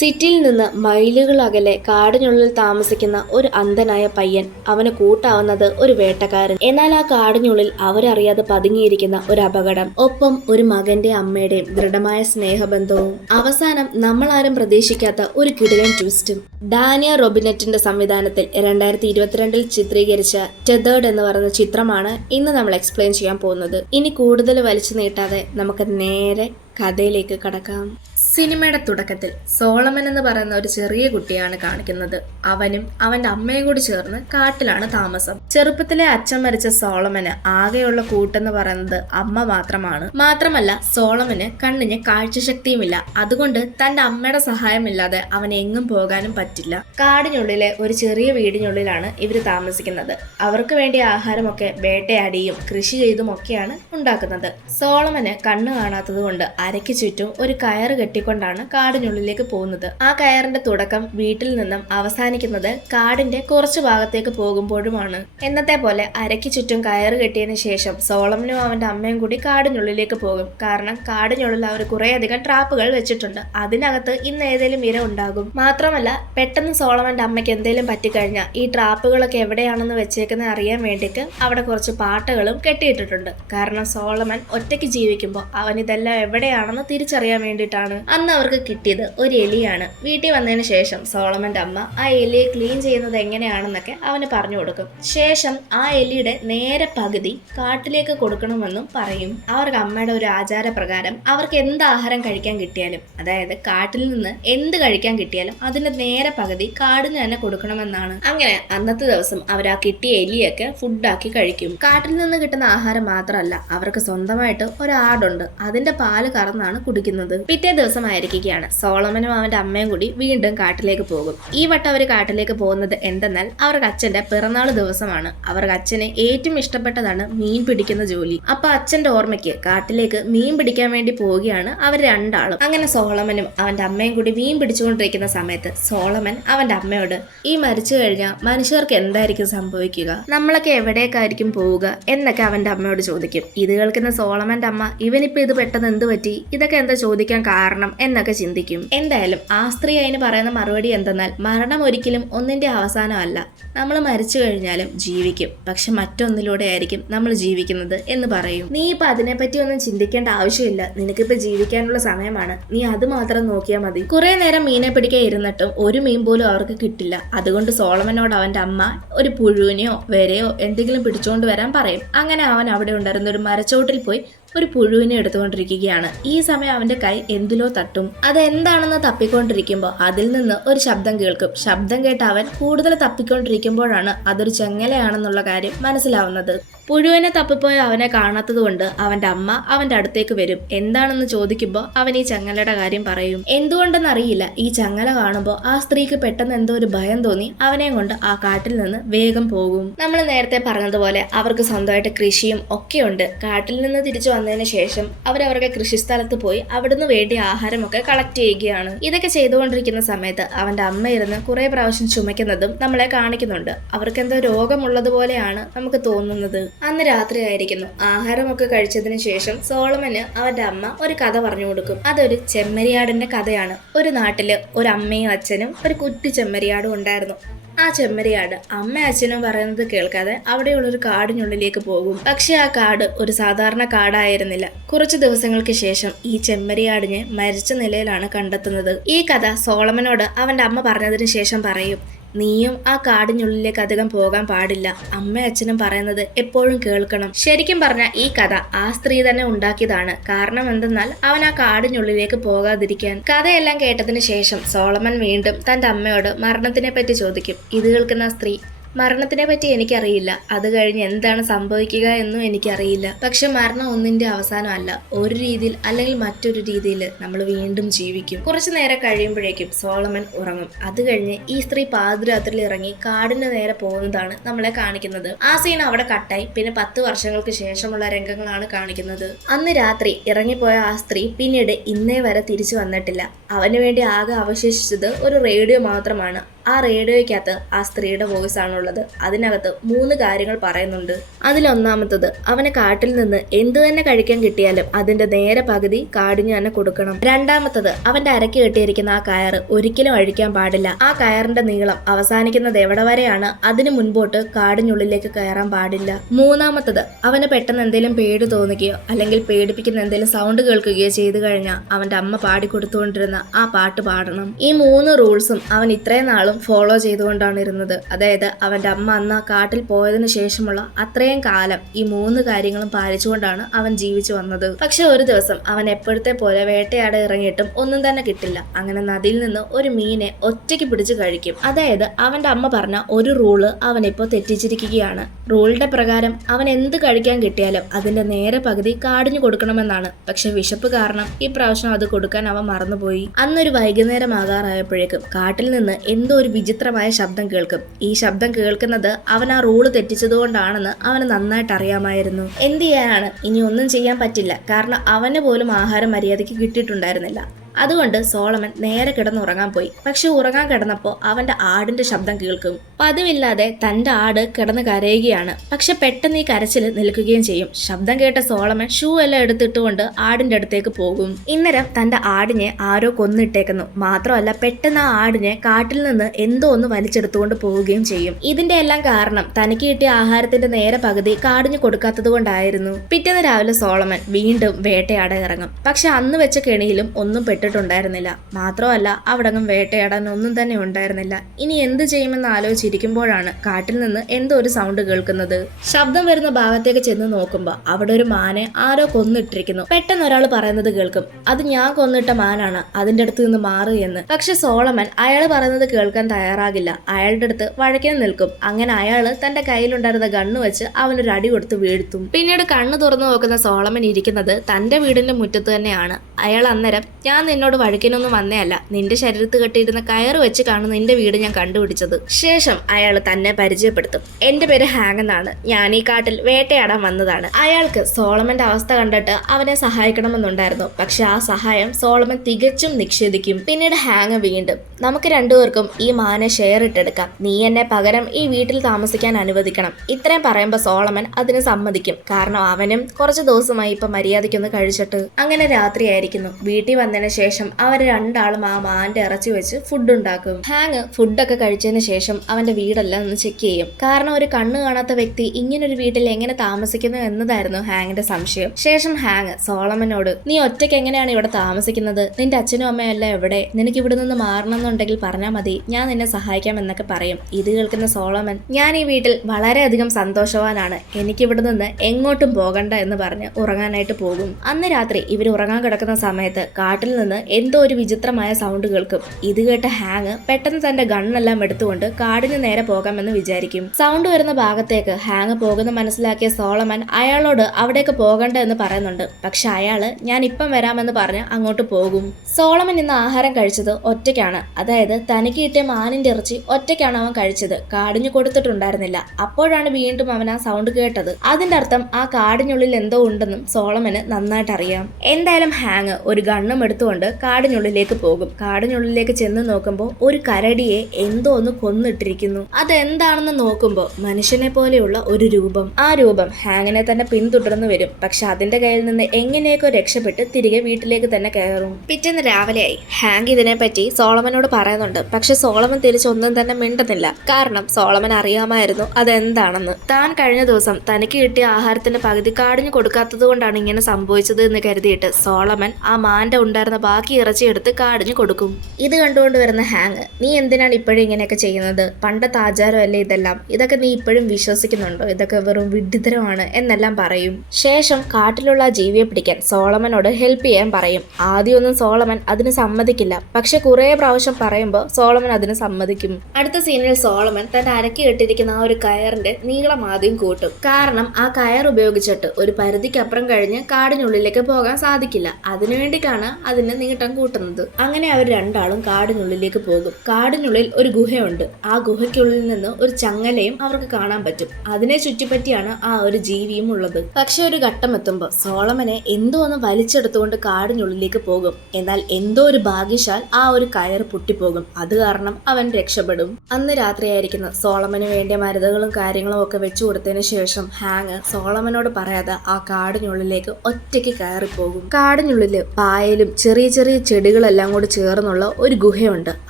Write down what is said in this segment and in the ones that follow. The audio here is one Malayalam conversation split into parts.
സിറ്റിയിൽ നിന്ന് മൈലുകൾ അകലെ കാടിനുള്ളിൽ താമസിക്കുന്ന ഒരു അന്ധനായ പയ്യൻ. അവന് കൂട്ടാവുന്നത് ഒരു വേട്ടക്കാരൻ. എന്നാൽ ആ കാടിനുള്ളിൽ അവരറിയാതെ പതുങ്ങിയിരിക്കുന്ന ഒരു അപകടം, ഒപ്പം ഒരു മകന്റെ അമ്മയുടെയും ദൃഢമായ സ്നേഹബന്ധവും. അവസാനം നമ്മളാരും പ്രതീക്ഷിക്കാത്ത ഒരു കിടിലൻ ട്വിസ്റ്റും. ഡാനിയ റോബിനറ്റിന്റെ സംവിധാനത്തിൽ 2022 ചിത്രീകരിച്ച ടെതേർഡ് എന്ന് പറയുന്ന ചിത്രമാണ് ഇന്ന് നമ്മൾ എക്സ്പ്ലെയിൻ ചെയ്യാൻ പോകുന്നത്. ഇനി കൂടുതൽ വലിച്ചു നീട്ടാതെ നമുക്ക് നേരെ കഥയിലേക്ക് കടക്കാം. സിനിമയുടെ തുടക്കത്തിൽ സോളമൻ എന്ന് പറയുന്ന ഒരു ചെറിയ കുട്ടിയാണ് കാണിക്കുന്നത്. അവനും അവന്റെ അമ്മയും കൂടി ചേർന്ന് കാട്ടിലാണ് താമസം. ചെറുപ്പത്തിലെ അച്ഛൻ മരിച്ച സോളമന് ആകെയുള്ള കൂട്ടെന്ന് പറയുന്നത് അമ്മ മാത്രമാണ്. മാത്രമല്ല സോളമന് കണ്ണിന് കാഴ്ചശക്തിയുമില്ല. അതുകൊണ്ട് തന്റെ അമ്മയുടെ സഹായമില്ലാതെ അവന് എങ്ങും പോകാനും പറ്റില്ല. കാടിനുള്ളിലെ ഒരു ചെറിയ വീടിനുള്ളിലാണ് ഇവര് താമസിക്കുന്നത്. അവർക്ക് വേണ്ടിയ ആഹാരമൊക്കെ വേട്ടയാടിയും കൃഷി ചെയ്തുമൊക്കെയാണ് ഉണ്ടാക്കുന്നത്. സോളമന് കണ്ണ് കാണാത്തത് കൊണ്ട് അരയ്ക്ക് ചുറ്റും ഒരു കയറ് കെട്ടിക്കൊണ്ടാണ് കാടിനുള്ളിലേക്ക് പോകുന്നത്. ആ കയറിന്റെ തുടക്കം വീട്ടിൽ നിന്നും അവസാനിക്കുന്നത് കാടിന്റെ കുറച്ചു ഭാഗത്തേക്ക് പോകുമ്പോഴുമാണ്. എന്നത്തെ പോലെ അരയ്ക്ക് ചുറ്റും കയറ് കെട്ടിയതിനു ശേഷം സോളമനും അവന്റെ അമ്മയും കൂടി കാടിനുള്ളിലേക്ക് പോകും. കാരണം കാടിനുള്ളിൽ അവർ കുറേയധികം ട്രാപ്പുകൾ വെച്ചിട്ടുണ്ട്. അതിനകത്ത് ഇന്ന് ഏതെങ്കിലും ഇര ഉണ്ടാകും. മാത്രമല്ല പെട്ടെന്ന് സോളമന്റെ അമ്മയ്ക്ക് എന്തെങ്കിലും പറ്റിക്കഴിഞ്ഞാൽ ഈ ട്രാപ്പുകളൊക്കെ എവിടെയാണെന്ന് വെച്ചേക്കുന്നത് അറിയാൻ വേണ്ടിയിട്ട് അവിടെ കുറച്ച് പാട്ടകളും കെട്ടിയിട്ടിട്ടുണ്ട്. കാരണം സോളമൻ ഒറ്റയ്ക്ക് ജീവിക്കുമ്പോൾ അവൻ ഇതെല്ലാം എവിടെയാണെന്ന് തിരിച്ചറിയാൻ വേണ്ടിയിട്ടാണ്. അന്ന് അവർക്ക് കിട്ടിയത് ഒരു എലിയാണ്. വീട്ടിൽ വന്നതിന് ശേഷം സോളമന്റെ അമ്മ ആ എലിയെ ക്ലീൻ ചെയ്യുന്നത് എങ്ങനെയാണെന്നൊക്കെ അവന് പറഞ്ഞു കൊടുക്കും. ശേഷം ആ എലിയുടെ നേരെ പകുതി കാട്ടിലേക്ക് കൊടുക്കണമെന്നും പറയും. അവർക്ക് അമ്മയുടെ ഒരു ആചാരപ്രകാരം അവർക്ക് എന്ത് ആഹാരം കഴിക്കാൻ കിട്ടിയാലും, അതായത് കാട്ടിൽ നിന്ന് എന്ത് കഴിക്കാൻ കിട്ടിയാലും അതിന്റെ നേരെ പകുതി കാടിന് തന്നെ കൊടുക്കണമെന്നാണ്. അങ്ങനെ അന്നത്തെ ദിവസം അവർ ആ കിട്ടിയ എലിയൊക്കെ ഫുഡാക്കി കഴിക്കും. കാട്ടിൽ നിന്ന് കിട്ടുന്ന ആഹാരം മാത്രമല്ല, അവർക്ക് സ്വന്തമായിട്ട് ഒരു ആടുണ്ട്. അതിന്റെ പാല് കറന്നാണ് കുടിക്കുന്നത്. പിറ്റേ ദിവസം ആയിരിക്കുകയാണ് സോളമനും അവന്റെ അമ്മയും കൂടി വീണ്ടും കാട്ടിലേക്ക് പോകും. ഈ വട്ടം അവർ കാട്ടിലേക്ക് പോകുന്നത് എന്തെന്നാൽ അവർക്ക് അച്ഛന്റെ പിറന്നാൾ ദിവസമാണ്. അവർക്ക് അച്ഛന് ഏറ്റവും ഇഷ്ടപ്പെട്ടതാണ് മീൻ പിടിക്കുന്ന ജോലി. അപ്പൊ അച്ഛന്റെ ഓർമ്മയ്ക്ക് കാട്ടിലേക്ക് മീൻ പിടിക്കാൻ വേണ്ടി പോവുകയാണ് അവർ രണ്ടാളും. അങ്ങനെ സോളമനും അവന്റെ അമ്മയും കൂടി മീൻ പിടിച്ചുകൊണ്ടിരിക്കുന്ന സമയത്ത് സോളമൻ അവന്റെ അമ്മയോട്, ഈ മരിച്ചു കഴിഞ്ഞാൽ മനുഷ്യർക്ക് എന്തായിരിക്കും സംഭവിക്കുക, നമ്മളൊക്കെ എവിടേക്കായിരിക്കും പോവുക എന്നൊക്കെ അവന്റെ അമ്മയോട് ചോദിക്കും. ഇത് കേൾക്കുന്ന സോളമന്റെ അമ്മ, ഇവനിപ്പോ ഇത് പെട്ടെന്ന് എന്ത് പറ്റി, ഇതൊക്കെ എന്താ ചോദിക്കാൻ കാരണം എന്നൊക്കെ ചിന്തിക്കും. എന്തായാലും ആ സ്ത്രീ അതിന് പറയുന്ന മറുപടി എന്തെന്നാൽ, മരണം ഒരിക്കലും ഒന്നിന്റെ അവസാനമല്ല. നമ്മൾ മരിച്ചു കഴിഞ്ഞാലും ജീവിക്കും, പക്ഷെ മറ്റൊന്നിലൂടെ ആയിരിക്കും നമ്മൾ ജീവിക്കുന്നത് എന്ന് പറയും. നീ ഇപ്പൊ അതിനെപ്പറ്റി ഒന്നും ചിന്തിക്കേണ്ട ആവശ്യമില്ല. നിനക്കിപ്പോ ജീവിക്കാനുള്ള സമയമാണ്. നീ അത് മാത്രം നോക്കിയാൽ മതി. കുറെ നേരം മീനെ പിടിക്കാൻ ഇരുന്നിട്ടും ഒരു മീൻ പോലും അവർക്ക് കിട്ടില്ല. അതുകൊണ്ട് സോളമനോട് അവന്റെ അമ്മ ഒരു പുഴുവിനെയോ വരയോ എന്തെങ്കിലും പിടിച്ചുകൊണ്ട് വരാൻ പറയും. അങ്ങനെ അവൻ അവിടെ ഉണ്ടായിരുന്ന ഒരു മരച്ചോട്ടിൽ പോയി ഒരു പുഴുവിനെ എടുത്തുകൊണ്ടിരിക്കുകയാണ്. ഈ സമയം അവന്റെ കൈ എന്തിലോ തട്ടും. അതെന്താണെന്ന് തപ്പിക്കൊണ്ടിരിക്കുമ്പോൾ അതിൽ നിന്ന് ഒരു ശബ്ദം കേൾക്കും. ശബ്ദം കേട്ട് അവൻ കൂടുതൽ തപ്പിക്കൊണ്ടിരിക്കുമ്പോഴാണ് അതൊരു ചെങ്ങലയാണെന്നുള്ള കാര്യം മനസ്സിലാവുന്നത്. പുഴുവിനെ തപ്പിപ്പോയ അവനെ കാണാത്തത് കൊണ്ട് അവന്റെ അമ്മ അവന്റെ അടുത്തേക്ക് വരും. എന്താണെന്ന് ചോദിക്കുമ്പോൾ അവൻ ഈ ചങ്ങലയുടെ കാര്യം പറയും. എന്തുകൊണ്ടെന്നറിയില്ല, ഈ ചങ്ങല കാണുമ്പോൾ ആ സ്ത്രീക്ക് പെട്ടെന്ന് എന്തോ ഒരു ഭയം തോന്നി അവനെ കൊണ്ട് ആ കാട്ടിൽ നിന്ന് വേഗം പോകും. നമ്മൾ നേരത്തെ പറഞ്ഞതുപോലെ അവർക്ക് സ്വന്തമായിട്ട് കൃഷിയും ഒക്കെയുണ്ട്. കാട്ടിൽ നിന്ന് തിരിച്ചു വന്നതിന് ശേഷം അവരവരുടെ കൃഷിസ്ഥലത്ത് പോയി അവിടുന്ന് വേണ്ടി ആഹാരമൊക്കെ കളക്ട് ചെയ്യുകയാണ്. ഇതൊക്കെ ചെയ്തുകൊണ്ടിരിക്കുന്ന സമയത്ത് അവന്റെ അമ്മ ഇരുന്ന് കുറെ പ്രാവശ്യം ചുമയ്ക്കുന്നതും നമ്മളെ കാണിക്കുന്നുണ്ട്. അവർക്ക് എന്തോ രോഗമുള്ളതുപോലെയാണ് നമുക്ക് തോന്നുന്നത്. അന്ന് രാത്രിയായിരിക്കുന്നു. ആഹാരമൊക്കെ കഴിച്ചതിന് ശേഷം സോളമന് അവന്റെ അമ്മ ഒരു കഥ പറഞ്ഞു കൊടുക്കും. അതൊരു ചെമ്മരിയാടിന്റെ കഥയാണ്. ഒരു നാട്ടില് ഒരു അമ്മയും അച്ഛനും ഒരു കുട്ടി ചെമ്മരിയാടും ഉണ്ടായിരുന്നു. ആ ചെമ്മരിയാട് അമ്മ അച്ഛനും പറയുന്നത് കേൾക്കാതെ അവിടെയുള്ളൊരു കാടിനുള്ളിലേക്ക് പോകും. പക്ഷെ ആ കാട് ഒരു സാധാരണ കാടായിരുന്നില്ല. കുറച്ചു ദിവസങ്ങൾക്ക് ശേഷം ഈ ചെമ്മരിയാടിനെ മരിച്ച നിലയിലാണ് കണ്ടെത്തുന്നത്. ഈ കഥ സോളമനോട് അവന്റെ അമ്മ പറഞ്ഞതിന് ശേഷം പറയും, നീയും ആ കാടിനുള്ളിലേക്ക് അധികം പോകാൻ പാടില്ല. അമ്മ അച്ഛനും പറയുന്നത് എപ്പോഴും കേൾക്കണം. ശരിക്കും പറഞ്ഞാൽ ഈ കഥ ആ സ്ത്രീ തന്നെ ഉണ്ടാക്കിയതാണ്. കാരണം എന്തെന്നാൽ അവൻ ആ കാടിനുള്ളിലേക്ക് പോകാതിരിക്കാൻ. കഥയെല്ലാം കേട്ടതിന് ശേഷം സോളമൻ വീണ്ടും തന്റെ അമ്മയോട് മരണത്തിനെ പറ്റി ചോദിക്കും. ഇത് കേൾക്കുന്ന സ്ത്രീ, മരണത്തിനെ പറ്റി എനിക്കറിയില്ല, അത് കഴിഞ്ഞ് എന്താണ് സംഭവിക്കുക എന്നും എനിക്കറിയില്ല. പക്ഷെ മരണം ഒന്നിന്റെ അവസാനമല്ല. ഒരു രീതിയിൽ അല്ലെങ്കിൽ മറ്റൊരു രീതിയിൽ നമ്മൾ വീണ്ടും ജീവിക്കും. കുറച്ചു നേരം കഴിയുമ്പോഴേക്കും സോളമൻ ഉറങ്ങും. അത് കഴിഞ്ഞ് ഈ സ്ത്രീ പാതിരാത്രിയിൽ ഇറങ്ങി കാടിന് നേരെ പോകുന്നതാണ് നമ്മളെ കാണിക്കുന്നത്. ആ സീൻ അവിടെ കട്ടായി. പിന്നെ 10 വർഷങ്ങൾക്ക് ശേഷമുള്ള രംഗങ്ങളാണ് കാണിക്കുന്നത്. അന്ന് രാത്രി ഇറങ്ങിപ്പോയ ആ സ്ത്രീ പിന്നീട് ഇന്നേ വരെ തിരിച്ചു വന്നിട്ടില്ല. അവന് വേണ്ടി ആകെ അവശേഷിച്ചത് ഒരു റേഡിയോ മാത്രമാണ്. ആ റേഡിയോയ്ക്കകത്ത് ആ സ്ത്രീയുടെ വോയിസ് ആണുള്ളത്. അതിനകത്ത് 3 കാര്യങ്ങൾ പറയുന്നുണ്ട്. അതിലൊന്നാമത്തത്, അവന് കാട്ടിൽ നിന്ന് എന്ത് തന്നെ കഴിക്കാൻ കിട്ടിയാലും അതിന്റെ നേരെ പകുതി കാടിന് തന്നെ കൊടുക്കണം. രണ്ടാമത്തത്, അവന്റെ അരക്ക് കെട്ടിയിരിക്കുന്ന ആ കയറ് ഒരിക്കലും അഴിക്കാൻ പാടില്ല. ആ കയറിന്റെ നീളം അവസാനിക്കുന്നത് എവിടെ വരെയാണ്, അതിനു മുൻപോട്ട് കാടിനുള്ളിലേക്ക് കയറാൻ പാടില്ല. മൂന്നാമത്തത്, അവന് പെട്ടെന്ന് എന്തെങ്കിലും പേടി തോന്നുകയോ അല്ലെങ്കിൽ പേടിപ്പിക്കുന്ന എന്തെങ്കിലും സൗണ്ട് കേൾക്കുകയോ ചെയ്തു കഴിഞ്ഞാൽ അവന്റെ അമ്മ പാടിക്കൊടുത്തുകൊണ്ടിരുന്ന ആ പാട്ട് പാടണം. ഈ 3 റൂൾസും അവൻ ഇത്രയും നാളും ഫോളോ ചെയ്തുകൊണ്ടാണ് ഇരുന്നത്. അതായത് അവന്റെ അമ്മ അന്ന് ആ കാട്ടിൽ പോയതിനു ശേഷമുള്ള അത്രയും കാലം ഈ 3 കാര്യങ്ങളും പാലിച്ചുകൊണ്ടാണ് അവൻ ജീവിച്ചു വന്നത്. പക്ഷെ ഒരു ദിവസം അവൻ എപ്പോഴത്തെ പോലെ വേട്ടയാടെ ഇറങ്ങിയിട്ടും ഒന്നും തന്നെ കിട്ടില്ല. അങ്ങനെ നദിയിൽ നിന്ന് ഒരു മീനെ ഒറ്റയ്ക്ക് പിടിച്ച് കഴിക്കും. അതായത് അവന്റെ അമ്മ പറഞ്ഞ ഒരു റൂള് അവൻ ഇപ്പോൾ തെറ്റിച്ചിരിക്കുകയാണ്. റൂളിന്റെ പ്രകാരം അവൻ എന്ത് കഴിക്കാൻ കിട്ടിയാലും അതിന്റെ നേരെ പകുതി കാടിന് കൊടുക്കണമെന്നാണ്. പക്ഷെ വിശപ്പ് കാരണം ഈ പ്രാവശ്യം അത് കൊടുക്കാൻ അവൻ മറന്നുപോയി. അന്നൊരു വൈകുന്നേരം ആകാറായപ്പോഴേക്കും കാട്ടിൽ നിന്ന് എന്തോ ഒരു വിചിത്രമായ ശബ്ദം കേൾക്കും. ഈ ശബ്ദം കേൾക്കുന്നത് അവൻ ആ റൂള് തെറ്റിച്ചതുകൊണ്ടാണെന്ന് അവന് നന്നായിട്ട് അറിയാമായിരുന്നു. എന്ത് ചെയ്യാനാണ്, ഇനി ഒന്നും ചെയ്യാൻ പറ്റില്ല. കാരണം അവന് പോലും ആഹാരം മര്യാദയ്ക്ക് കിട്ടിയിട്ടുണ്ടായിരുന്നില്ല. അതുകൊണ്ട് സോളമൻ നേരെ കിടന്നുറങ്ങാൻ പോയി. പക്ഷെ ഉറങ്ങാൻ കിടന്നപ്പോൾ അവന്റെ ആടിന്റെ ശബ്ദം കേൾക്കും. പതിവില്ലാതെ തന്റെ ആട് കിടന്ന് കരയുകയാണ്. പക്ഷെ പെട്ടെന്ന് ഈ കരച്ചിൽ നിൽക്കുകയും ചെയ്യും. ശബ്ദം കേട്ട സോളമൻ ഷൂ എല്ലാം എടുത്തിട്ടുകൊണ്ട് ആടിന്റെ അടുത്തേക്ക് പോകും. ഇന്നേരം തന്റെ ആടിനെ ആരോ കൊന്നിട്ടേക്കുന്നു. മാത്രമല്ല പെട്ടെന്ന് ആ ആടിനെ കാട്ടിൽ നിന്ന് എന്തോ ഒന്ന് വലിച്ചെടുത്തുകൊണ്ട് പോവുകയും ചെയ്യും. ഇതിന്റെ എല്ലാം കാരണം തനിക്ക് കിട്ടിയ ആഹാരത്തിന്റെ നേരെ പകുതി കാടിന് കൊടുക്കാത്തത് കൊണ്ടായിരുന്നു. പിറ്റേന്ന് രാവിലെ സോളമൻ വീണ്ടും വേട്ടയാട ഇറങ്ങും. പക്ഷെ അന്ന് വെച്ച കെണിയിലും ഒന്നും ണ്ടായിരുന്നില്ല. മാത്രമല്ല അവിടങ്ങും വേട്ടയാടാൻ ഒന്നും തന്നെ ഉണ്ടായിരുന്നില്ല. ഇനി എന്ത് ചെയ്യുമെന്ന് ആലോചിച്ചിരിക്കുമ്പോഴാണ് കാട്ടിൽ നിന്ന് എന്തോ ഒരു സൗണ്ട് കേൾക്കുന്നത്. ശബ്ദം വരുന്ന ഭാഗത്തേക്ക് ചെന്ന് നോക്കുമ്പോൾ അവിടെ ഒരു മാനെ ആരോ കൊന്നിട്ടിരിക്കുന്നു. പെട്ടെന്ന് ഒരാൾ പറയുന്നത് കേൾക്കും, അത് ഞാൻ കൊന്നിട്ട മാനാണ്, അതിന്റെ അടുത്ത് നിന്ന് മാറ് എന്ന്. പക്ഷെ സോളമൻ അയാൾ പറയുന്നത് കേൾക്കാൻ തയ്യാറാകില്ല. അയാളുടെ അടുത്ത് വഴക്കിന് നിൽക്കും. അങ്ങനെ അയാള് തന്റെ കയ്യിലുണ്ടായിരുന്ന ഗണ്ണ് വെച്ച് അവനൊരു അടി കൊടുത്ത് വീഴ്ത്തും. പിന്നീട് കണ്ണു തുറന്നു നോക്കുന്ന സോളമൻ ഇരിക്കുന്നത് തന്റെ വീടിന്റെ മുറ്റത്ത് തന്നെയാണ്. അയാൾ അന്നേരം, ഞാൻ നിന്നോട് വഴക്കിനൊന്നും വന്നേയല്ല, നിന്റെ ശരീരത്ത് കെട്ടിയിരുന്ന കയറ് വെച്ച് കാണുന്ന നിന്റെ വീട് ഞാൻ കണ്ടുപിടിച്ചത്. ശേഷം അയാൾ തന്നെ പരിചയപ്പെടുത്തും. എന്റെ പേര് ഹാങ് എന്നാണ്, ഞാൻ ഈ കാട്ടിൽ വേട്ടയാടാൻ വന്നതാണ്. അയാൾക്ക് സോളമന്റെ അവസ്ഥ കണ്ടിട്ട് അവനെ സഹായിക്കണമെന്നുണ്ടായിരുന്നു. പക്ഷെ ആ സഹായം സോളമൻ തികച്ചും നിഷേധിക്കും. പിന്നീട് ഹാങ് വീണ്ടും, നമുക്ക് രണ്ടുപേർക്കും ഈ മാനെ ഷെയർ ഇട്ടെടുക്കാം, നീ എന്നെ പകരം ഈ വീട്ടിൽ താമസിക്കാൻ അനുവദിക്കണം. ഇത്രയും പറയുമ്പോൾ സോളമൻ അതിന് സമ്മതിക്കും. കാരണം അവനും കുറച്ച് ദിവസമായി ഇപ്പൊ മര്യാദയ്ക്കൊന്ന് കഴിച്ചിട്ട്. അങ്ങനെ രാത്രിയായിരിക്കുന്നു. വീട്ടിൽ വന്നതിന് ശേഷം അവർ രണ്ടാളും ആ മാന്റെ ഇറച്ചി വെച്ച് ഫുഡ് ഉണ്ടാക്കും. ഹാങ് ഫുഡൊക്കെ കഴിച്ചതിന് ശേഷം അവന്റെ വീടെല്ലാം ഒന്ന് ചെക്ക് ചെയ്യും. കാരണം ഒരു കണ്ണ് കാണാത്ത വ്യക്തി ഇങ്ങനൊരു വീട്ടിൽ എങ്ങനെ താമസിക്കുന്നു എന്നതായിരുന്നു ഹാങ്ങിന്റെ സംശയം. ശേഷം ഹാങ് സോളമനോട്, നീ ഒറ്റയ്ക്ക് എങ്ങനെയാണ് ഇവിടെ താമസിക്കുന്നത്, നിന്റെ അച്ഛനും അമ്മയും എല്ലാം എവിടെ, നിനക്ക് ഇവിടെ നിന്ന് മാറണമെന്നുണ്ടെങ്കിൽ പറഞ്ഞാൽ മതി, ഞാൻ നിന്നെ സഹായിക്കാം എന്നൊക്കെ പറയും. ഇത് കേൾക്കുന്ന സോളമൻ, ഞാൻ ഈ വീട്ടിൽ വളരെയധികം സന്തോഷവാനാണ്, എനിക്ക് ഇവിടെ നിന്ന് എങ്ങോട്ടും പോകണ്ട എന്ന് പറഞ്ഞ് ഉറങ്ങാനായിട്ട് പോകും. അന്ന് രാത്രി ഇവർ ഉറങ്ങാൻ കിടക്കുന്ന സമയത്ത് കാട്ടിൽ നിന്ന് എന്തോ ഒരു വിചിത്രമായ സൗണ്ട് കേൾക്കും. ഇത് കേട്ട ഹാങ് പെട്ടെന്ന് തന്റെ ഗണ്ണെല്ലാം എടുത്തുകൊണ്ട് കാടിന് നേരെ പോകാമെന്ന് വിചാരിക്കും. സൗണ്ട് വരുന്ന ഭാഗത്തേക്ക് ഹാങ് പോകുന്ന മനസ്സിലാക്കിയ സോളമൻ അയാളോട് അവിടേക്ക് പോകണ്ട എന്ന് പറയുന്നുണ്ട്. പക്ഷെ അയാള് ഞാൻ ഇപ്പം വരാമെന്ന് പറഞ്ഞ് അങ്ങോട്ട് പോകും. സോളമൻ ഇന്ന് ആഹാരം കഴിച്ചത് ഒറ്റയ്ക്കാണ്. അതായത് തനിക്ക് കിട്ടിയ മാനിന്റെ ഇറച്ചി ഒറ്റയ്ക്കാണ് അവൻ കഴിച്ചത്, കാടിന് കൊടുത്തിട്ടുണ്ടായിരുന്നില്ല. അപ്പോഴാണ് വീണ്ടും അവൻ ആ സൗണ്ട് കേട്ടത്. അതിന്റെ അർത്ഥം ആ കാടിനുള്ളിൽ എന്തോ ഉണ്ടെന്നും സോളമന് നന്നായിട്ട് അറിയാം. എന്തായാലും ഹാങ് ഒരു ഗണ്ണും എടുത്തുകൊണ്ട് കാടിനുള്ളിലേക്ക് പോകും. കാടിനുള്ളിലേക്ക് ചെന്ന് നോക്കുമ്പോൾ ഒരു കരടിയെ എന്തോ ഒന്ന് കൊന്നിട്ടിരിക്കുന്നു. അതെന്താണെന്ന് നോക്കുമ്പോൾ മനുഷ്യനെ പോലെയുള്ള ഒരു രൂപം. ആ രൂപം ഹാങ്ങിനെ തന്നെ പിന്തുടർന്നു വരും. പക്ഷെ അതിന്റെ കയ്യിൽ നിന്ന് എങ്ങനെയൊക്കെ രക്ഷപ്പെട്ട് തിരികെ വീട്ടിലേക്ക് തന്നെ കയറും. പിറ്റേന്ന് രാവിലെയായി. ഹാങ് ഇതിനെപ്പറ്റി സോളമനോട് പറയുന്നുണ്ട്. പക്ഷെ സോളമൻ തിരിച്ചൊന്നും തന്നെ മിണ്ടുന്നില്ല. കാരണം സോളമൻ അറിയാമായിരുന്നു അതെന്താണെന്ന്. താൻ കഴിഞ്ഞ ദിവസം തനിക്ക് കിട്ടിയ ആഹാരത്തിന്റെ പകുതി കാടിന് കൊടുക്കാത്തത് കൊണ്ടാണ് ഇങ്ങനെ സംഭവിച്ചത് എന്ന് കരുതിയിട്ട് സോളമൻ ആ മാന്റെ ഉണ്ടായിരുന്ന ബാക്കി ഇറച്ചി എടുത്ത് കാടിന് കൊടുക്കും. ഇത് കണ്ടുകൊണ്ട് വരുന്ന ഹാങ്, നീ എന്തിനാണ് ഇപ്പോഴും ഇങ്ങനെയൊക്കെ ചെയ്യുന്നത്, പണ്ടത്തെ ആചാരമല്ലേ ഇതെല്ലാം, ഇതൊക്കെ നീ ഇപ്പോഴും വിശ്വസിക്കുന്നുണ്ടോ, ഇതൊക്കെ വെറും വിഡ്ഢിത്തരമാണ് എന്നെല്ലാം പറയും. ശേഷം കാട്ടിലുള്ള ആ ജീവിയെ പിടിക്കാൻ സോളമനോട് ഹെൽപ്പ് ചെയ്യാൻ പറയും. ആദ്യമൊന്നും സോളമൻ അതിന് സമ്മതിക്കില്ല. പക്ഷെ കുറെ പ്രാവശ്യം പറയുമ്പോൾ സോളമൻ അതിന് സമ്മതിക്കും. അടുത്ത സീനിൽ സോളമൻ തന്റെ അരക്കി കെട്ടിരിക്കുന്ന ആ ഒരു കയറിന്റെ നീളം ആദ്യം കൂട്ടും. കാരണം ആ കയർ ഉപയോഗിച്ചിട്ട് ഒരു പരിധിക്കപ്പുറം കഴിഞ്ഞ് കാടിനുള്ളിലേക്ക് പോകാൻ സാധിക്കില്ല. അതിനുവേണ്ടിയിട്ടാണ് അതിന് നീട്ടം കൂട്ടുന്നത്. അങ്ങനെ അവർ രണ്ടാളും കാടിനുള്ളിലേക്ക് പോകും. കാടിനുള്ളിൽ ഒരു ഗുഹയുണ്ട്. ആ ഗുഹയ്ക്കുള്ളിൽ നിന്ന് ഒരു ചങ്ങലയും അവർക്ക് കാണാൻ പറ്റും. അതിനെ ചുറ്റിപ്പറ്റിയാണ് ആ ഒരു ജീവിയും ഉള്ളത്. പക്ഷെ ഒരു ഘട്ടം എത്തുമ്പോൾ സോളമനെ എന്തോ ഒന്ന് വലിച്ചെടുത്തുകൊണ്ട് കാടിനുള്ളിലേക്ക് പോകും. എന്നാൽ എന്തോ ഒരു ഭാഗ്യശാൽ ആ ഒരു കയർ പൊട്ടിപ്പോകും. അത് കാരണം അവൻ രക്ഷപ്പെടും. അന്ന് രാത്രിയായിരിക്കുന്ന സോളമന് വേണ്ടിയ മരുന്നുകളും കാര്യങ്ങളും ഒക്കെ വെച്ചു കൊടുത്തതിന് ശേഷം ഹാങ് സോളമനോട് പറയാതെ ആ കാടിനുള്ളിലേക്ക് ഒറ്റയ്ക്ക് കയറിപ്പോകും. കാടിനുള്ളില് പായലും ചെറിയ ചെറിയ ചെടികളെല്ലാം കൂടി ചേർന്നുള്ള ഒരു ഗുഹയുണ്ട്.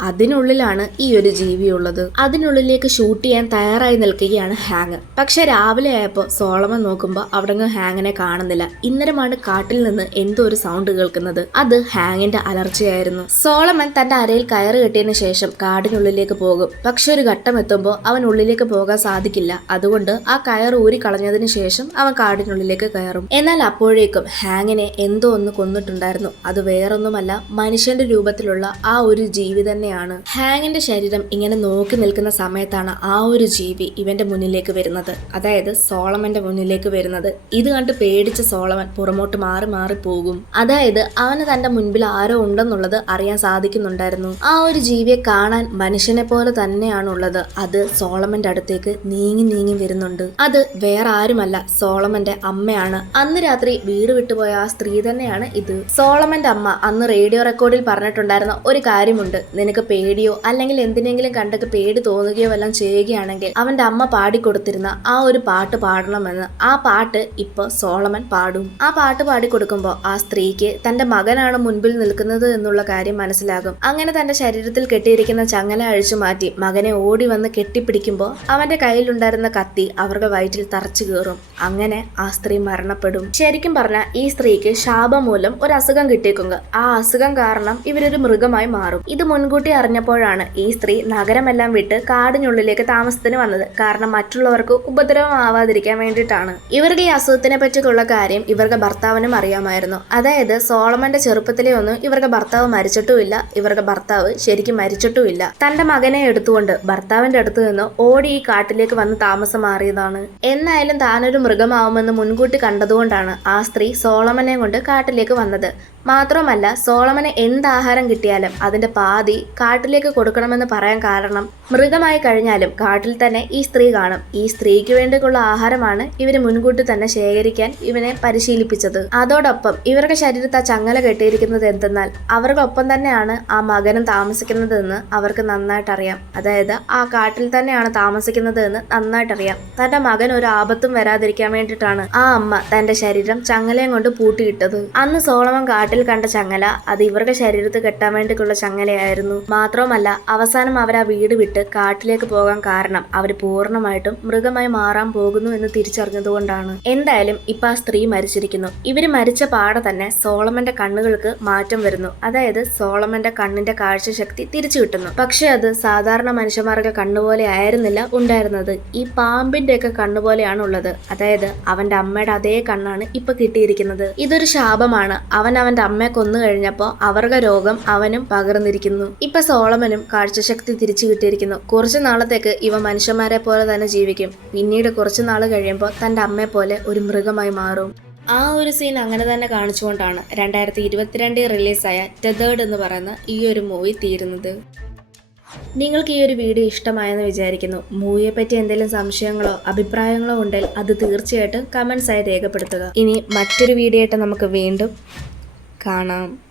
അതിനുള്ളിലാണ് ഈ ഒരു ജീവിയുള്ളത്. അതിനുള്ളിലേക്ക് ഷൂട്ട് ചെയ്യാൻ തയ്യാറായി നിൽക്കുകയാണ് ഹാങ്. പക്ഷെ രാവിലെ ആയപ്പോൾ സോളമൻ നോക്കുമ്പോൾ അവിടെ ഹാങ്ങിനെ കാണുന്നില്ല. ഇന്നരമാണ് കാട്ടിൽ നിന്ന് എന്തോ ഒരു സൗണ്ട് കേൾക്കുന്നത്. അത് ഹാങ്ങിന്റെ അലർച്ചയായിരുന്നു. സോളമൻ തന്റെ അരയിൽ കയറ് കെട്ടിയതിനു ശേഷം കാടിനുള്ളിലേക്ക് പോകും. പക്ഷെ ഒരു ഘട്ടം എത്തുമ്പോൾ അവൻ ഉള്ളിലേക്ക് പോകാൻ സാധിക്കില്ല. അതുകൊണ്ട് ആ കയർ ഊരി കളഞ്ഞതിന് ശേഷം അവൻ കാടിനുള്ളിലേക്ക് കയറും. എന്നാൽ അപ്പോഴേക്കും ഹാങ്ങിനെ എന്തോ ഒന്ന് കൊന്നിട്ടുണ്ടായിരുന്നു. അത് വേറൊന്നുമല്ല, മനുഷ്യന്റെ രൂപത്തിലുള്ള ആ ഒരു ജീവി തന്നെയാണ്. ഹാങ്ങിന്റെ ശരീരം ഇങ്ങനെ നോക്കി നിൽക്കുന്ന സമയത്താണ് ആ ഒരു ജീവി ഇവന്റെ മുന്നിലേക്ക് വരുന്നത്. അതായത് സോളമന്റെ മുന്നിലേക്ക് വരുന്നത്. ഇത് കണ്ട് പേടിച്ച സോളമൻ പുറമോട്ട് മാറി മാറി പോകും. അതായത് അവന് തന്റെ മുൻപിൽ ആരോ ഉണ്ടെന്നുള്ളത് അറിയാൻ സാധിക്കുന്നുണ്ടായിരുന്നു. ആ ഒരു ജീവിയെ കാണാൻ മനുഷ്യനെ പോലെ തന്നെയാണുള്ളത്. അത് സോളമന്റെ അടുത്തേക്ക് നീങ്ങി നീങ്ങി വരുന്നുണ്ട്. അത് വേറെ ആരുമല്ല, സോളമന്റെ അമ്മയാണ്. അന്ന് രാത്രി വീട് വിട്ടുപോയ ആ സ്ത്രീ തന്നെയാണ് ഇത്. സോളമന്റെ അമ്മ അന്ന് റേഡിയോ റെക്കോർഡിൽ പറഞ്ഞിട്ടുണ്ടായിരുന്ന ഒരു കാര്യമുണ്ട്. നിനക്ക് പേടിയോ അല്ലെങ്കിൽ എന്തിനെങ്കിലും കണ്ടൊക്കെ പേടി തോന്നുകയോ വല്ലതും ചെയ്യുകയാണെങ്കിൽ അവന്റെ അമ്മ പാടിക്കൊടുത്തിരുന്ന ആ ഒരു പാട്ട് പാടണമെന്ന്. ആ പാട്ട് ഇപ്പൊ സോളമൻ പാടും. ആ പാട്ട് പാടിക്കൊടുക്കുമ്പോൾ ആ സ്ത്രീക്ക് തന്റെ മകനാണ് മുൻപിൽ നിൽക്കുന്നത് എന്നുള്ള കാര്യം മനസ്സിലാകും. അങ്ങനെ തന്റെ ശരീരത്തിൽ കെട്ടിയിരിക്കുന്ന ചങ്ങല അഴിച്ചു മാറ്റി മകനെ ഓടി വന്ന് കെട്ടിപ്പിടിക്കുമ്പോൾ അവന്റെ കയ്യിലുണ്ടായിരുന്ന കത്തി അവരുടെ വയറ്റിൽ തറച്ചു കയറും. അങ്ങനെ ആ സ്ത്രീ മരണപ്പെടും. ശരിക്കും പറഞ്ഞാൽ ഈ സ്ത്രീക്ക് ശാപം മൂലം ഒരു അസുഖം കിട്ടിയേക്കുക. ആ അസുഖം കാരണം ഇവരൊരു മൃഗമായി മാറും. ഇത് മുൻകൂട്ടി അറിഞ്ഞപ്പോഴാണ് ഈ സ്ത്രീ നഗരമെല്ലാം വിട്ട് കാടിനുള്ളിലേക്ക് താമസത്തിന് വന്നത്. കാരണം മറ്റുള്ളവർക്ക് ഉപദ്രവമാവാതിരിക്കാൻ വേണ്ടിയിട്ടാണ്. ഇവർക്ക് ഈ അസുഖത്തിനെ പറ്റിയുള്ള കാര്യം ഇവരുടെ ഭർത്താവിനും അറിയാമായിരുന്നു. അതായത് സോളമന്റെ ചെറുപ്പത്തിലെ ഒന്നും ഇവരുടെ ഭർത്താവ് മരിച്ചിട്ടുമില്ല. ഇവരുടെ ഭർത്താവ് ശരിക്കും മരിച്ചിട്ടുമില്ല. തന്റെ മകനെ എടുത്തുകൊണ്ട് ഭർത്താവിന്റെ അടുത്ത് നിന്ന് ഓടി ഈ കാട്ടിലേക്ക് വന്ന് താമസം മാറിയതാണ്. എന്നായാലും താനൊരു മൃഗമാവുമെന്ന് മുൻകൂട്ടി കണ്ടതുകൊണ്ടാണ് ആ സ്ത്രീ സോളമനെ കൊണ്ട് കാട്ടിലേക്ക് വന്നത്. മാത്രമല്ല സോളമന് എന്താഹാരം കിട്ടിയാലും അതിന്റെ പാതി കാട്ടിലേക്ക് കൊടുക്കണമെന്ന് പറയാൻ കാരണം മൃഗമായി കഴിഞ്ഞാലും കാട്ടിൽ തന്നെ ഈ സ്ത്രീ കാണും. ഈ സ്ത്രീക്ക് വേണ്ടിയുള്ള ആഹാരമാണ് ഇവര് മുൻകൂട്ടി തന്നെ ശേഖരിക്കാൻ ഇവനെ പരിശീലിപ്പിച്ചത്. അതോടൊപ്പം ഇവരുടെ ശരീരത്ത് ആ ചങ്ങല കെട്ടിയിരിക്കുന്നത് എന്തെന്നാൽ അവരുടെ ഒപ്പം തന്നെയാണ് ആ മകനും താമസിക്കുന്നത് എന്ന് അവർക്ക് നന്നായിട്ട് അറിയാം. അതായത് ആ കാട്ടിൽ തന്നെയാണ് താമസിക്കുന്നത് എന്ന് നന്നായിട്ടറിയാം. തന്റെ മകൻ ഒരു ആപത്തും വരാതിരിക്കാൻ വേണ്ടിയിട്ടാണ് ആ അമ്മ തന്റെ ശരീരം ചങ്ങലയും കൊണ്ട് പൂട്ടിയിട്ടത്. അന്ന് സോളമൻ കാട്ടിൽ കണ്ട ചങ്ങല അത് ഇവരുടെ ശരീരത്തിൽ കെട്ടാൻ വേണ്ടിയുള്ള ചങ്ങലയായിരുന്നു. മാത്രമല്ല അവസാനം അവർ ആ വീട് വിട്ട് കാട്ടിലേക്ക് പോകാൻ കാരണം അവർ പൂർണ്ണമായിട്ടും മൃഗമായി മാറാൻ പോകുന്നു എന്ന് തിരിച്ചറിഞ്ഞതുകൊണ്ടാണ്. എന്തായാലും ഇപ്പൊ ആ സ്ത്രീ മരിച്ചിരിക്കുന്നു. ഇവര് മരിച്ച പാടെ തന്നെ സോളമന്റെ കണ്ണുകൾക്ക് മാറ്റം വരുന്നു. അതായത് സോളമന്റെ കണ്ണിന്റെ കാഴ്ചശക്തി തിരിച്ചു കിട്ടുന്നു. പക്ഷെ അത് സാധാരണ മനുഷ്യന്മാരുടെ കണ്ണുപോലെ ആയിരുന്നില്ല ഉണ്ടായിരുന്നത്. ഈ പാമ്പിന്റെ ഒക്കെ കണ്ണുപോലെയാണ് ഉള്ളത്. അതായത് അവന്റെ അമ്മയുടെ അതേ കണ്ണാണ് ഇപ്പൊ കിട്ടിയിരിക്കുന്നത്. ഇതൊരു ശാപമാണ്. അവന്റെ അമ്മയെ കൊന്നു കഴിഞ്ഞപ്പോ അവരുടെ രോഗം അവനും പകർന്നിരിക്കുന്നു. ഇപ്പൊ സോളമനും കാഴ്ചശക്തി തിരിച്ചു കിട്ടിയിരിക്കുന്നു. കുറച്ചു നാളത്തേക്ക് ഇവ മനുഷ്യന്മാരെ പോലെ തന്നെ ജീവിക്കും. പിന്നീട് കുറച്ചു നാൾ കഴിയുമ്പോൾ തന്റെ അമ്മയെ പോലെ ഒരു മൃഗമായി മാറും. ആ ഒരു സീൻ അങ്ങനെ തന്നെ കാണിച്ചുകൊണ്ടാണ് 2022 റിലീസായ ടെതേർഡ് എന്ന് പറയുന്ന ഈ ഒരു മൂവി തീരുന്നത്. നിങ്ങൾക്ക് ഈ ഒരു വീഡിയോ ഇഷ്ടമായെന്ന് വിചാരിക്കുന്നു. മൂവിയെ പറ്റി എന്തെങ്കിലും സംശയങ്ങളോ അഭിപ്രായങ്ങളോ ഉണ്ടെങ്കിൽ അത് തീർച്ചയായിട്ടും കമൻസായി രേഖപ്പെടുത്തുക. ഇനി മറ്റൊരു വീഡിയോ ആയിട്ട് നമുക്ക് വീണ്ടും കാണാം.